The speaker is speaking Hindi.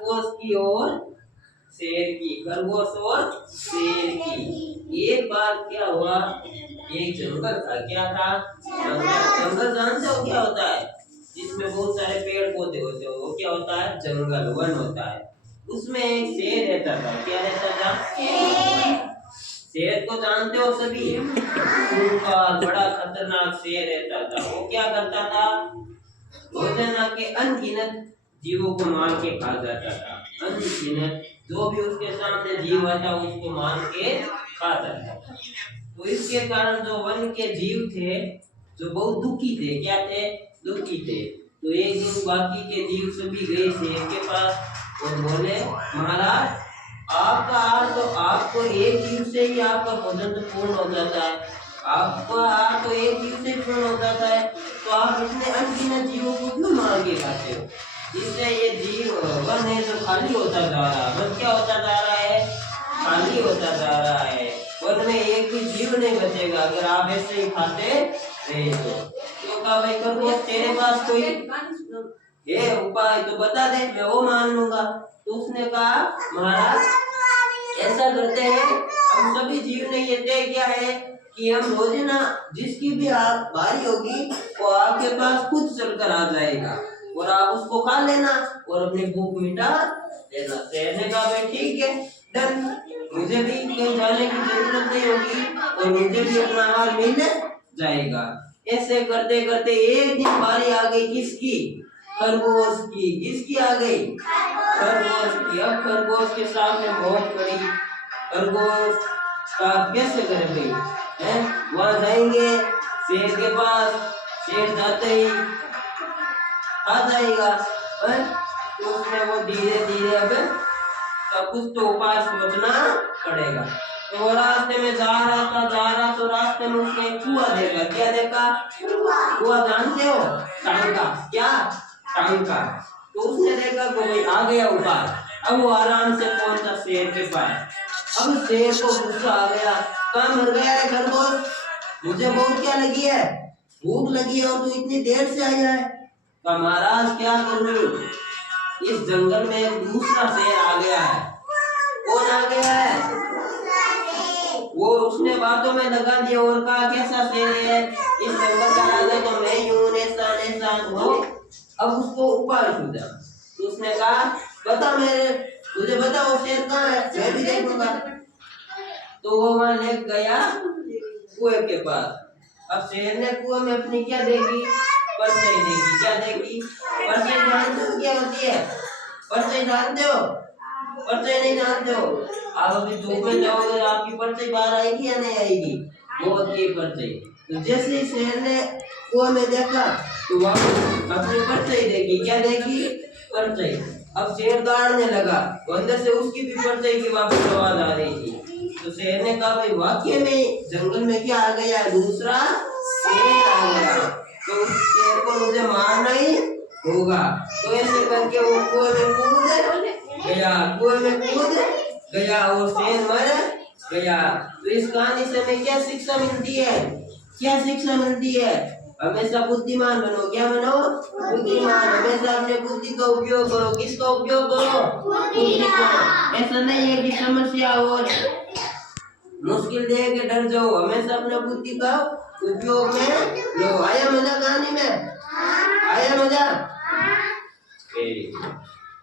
खरगोश की और शेर की, खरगोश और शेर की। एक बार क्या हुआ, एक जंगल था। क्या था? जंगल जानते हो क्या होता है? जिसमें बहुत सारे पेड़ पौधे होते हो, वो क्या होता है? जंगल, वन होता है। उसमें एक शेर रहता था। क्या रहता था? शेर को जानते हो सभी? उनका बड़ा खतरनाक शेर रहता था। वो क्या करता था? रोजाना के अनगिनत जीवों को मार के खा जाता था। अनगिनत जो भी उसके सामने जीव आता उसको मार के खा जाता था। तो इसके कारण जो वन के जीव थे जो बहुत दुखी थे। क्या थे? दुखी थे। तो एक दिन बाकी के जीव सभी गए शेर के पास और बोले, महाराज आपका आहार तो आपको एक जीव से ही आपका भोजन तो पूर्ण हो जाता है, आपका आहार तो एक जीव से पूर्ण हो जाता है, तो आप इतने अनगिनत जीवों को क्यों मार के खाते हो? इससे ये जीव वन है जो खाली होता जा रहा है। वन क्या होता जा रहा है? खाली होता जा रहा है। वन में एक भी जीव नहीं बचेगा अगर आप ऐसे ही खाते रहे तो कहा भाई खरगोश तेरे पास कोई ये उपाय तो बता दे, मैं वो मान लूंगा। तो उसने कहा, महाराज ऐसा करते हैं, हम सभी जीव ने ये तय किया है कि हम रोजाना जिसकी भी आप बारी होगी वो आपके पास खुद चलकर आ जाएगा और आप उसको खा लेना और अपनी भूख मिटा लेना। शेर ने कहा भाई ठीक है, डन, मुझे भी कहीं जाने की जरूरत नहीं होगी और मुझे भी अपना आहार मिल जाएगा। ऐसे करते करते एक दिन बारी आ गई किसकी? खरगोश की। किसकी आ गई? खरगोश की। अब खरगोश के सामने बहुत बड़ी, खरगोश का कैसे करेंगे? वहां जाएंगे शेर के पास, शेर जाते ही आ जाएगा। तो उसमें वो धीरे धीरे अब कुछ तो उपाय सोचना पड़ेगा। तो वो रास्ते में जा रहा तो रास्ते में उसने एक कुआं देखा। क्या देखा? कुआं जानते हो? टांका। क्या? टांका। तो उसने देखा कि भाई आ गया उपाय। अब वो आराम से पहुंचा शेर के पास। अब शेर को गुस्सा आ गया, कहाँ मर गया है खरगोश? मुझे बहुत क्या लगी है, भूख लगी है और तू इतनी देर से आया है। कहा महाराज क्या करूं, इस जंगल में एक दूसरा शेर आ गया है। कौन आ गया है? वो उसने बातों में लगा दिया और कहा कैसा शेर है, इस जंगल का राजा तो मैं ही हूं, ऐसा हो। अब उसको उपाय सूझा। तो उसने कहा बता मुझे बता वो शेर कहाँ है, मैं भी देखूंगा। तो वो वहां ले गया कुएं के पास। अब शेर ने कुएं में अपनी क्या देखी? परछाई देखी। क्या देखी? परछाई जानते हो क्या होती है? परछाई जानते हो? परछाई नहीं जानते हो? आप अभी धूप में जाओगे आपकी परछाई बाहर आएगी या नहीं आएगी? वो होती है परछाई। तो जैसे ही शेर ने कुएं में देखा तो वहां अपनी परछाई देखी। क्या देखी? परछाई। अब शेर दौड़ने लगा, अंदर से उसकी भी परछाई की वापस आवाज आ रही थी। तो शेर ने कहा भाई वाकई में जंगल में क्या आ गया? दूसरा शेर आ गया, तो उस शेर को मुझे मारना ही होगा। तो ऐसे करके वो कुएं में कूद गया, कुएं में कूद गया और शेर मर गया। तो इस कहानी से हमें क्या शिक्षा मिलती है? क्या शिक्षा मिलती है? हमेशा बुद्धिमान बनो। क्या बनो? बुद्धिमान। हमेशा अपने बुद्धि का उपयोग करो। किसका उपयोग करो? बुद्धि का। ऐसा नहीं है कि समस्या और मुश्किल देख के डर जाओ, हमेशा अपना बुद्धि का उपयोग में लो। आया मजा कहानी में? आया मजा?